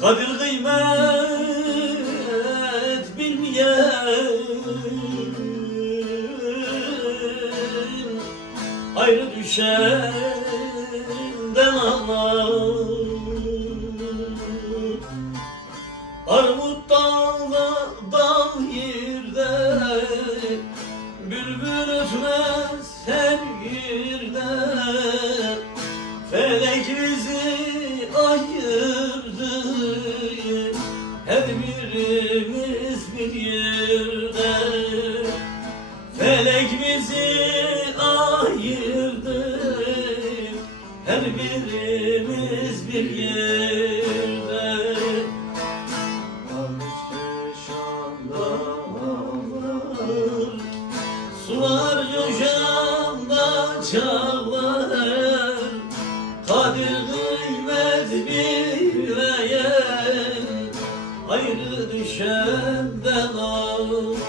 Kadir kıymet bilmeyen Ayrı düşenden ağlar Armut dağda dağ yerde Bülbül ötmez her yerde Felek bizi ayırdı Her birimiz bir yerde Felek bizi ayırdı. Her birimiz bir yerde. Sular coşanda çağlar. Kadir kıymet bilmeyen Ayrı düşenden ağlar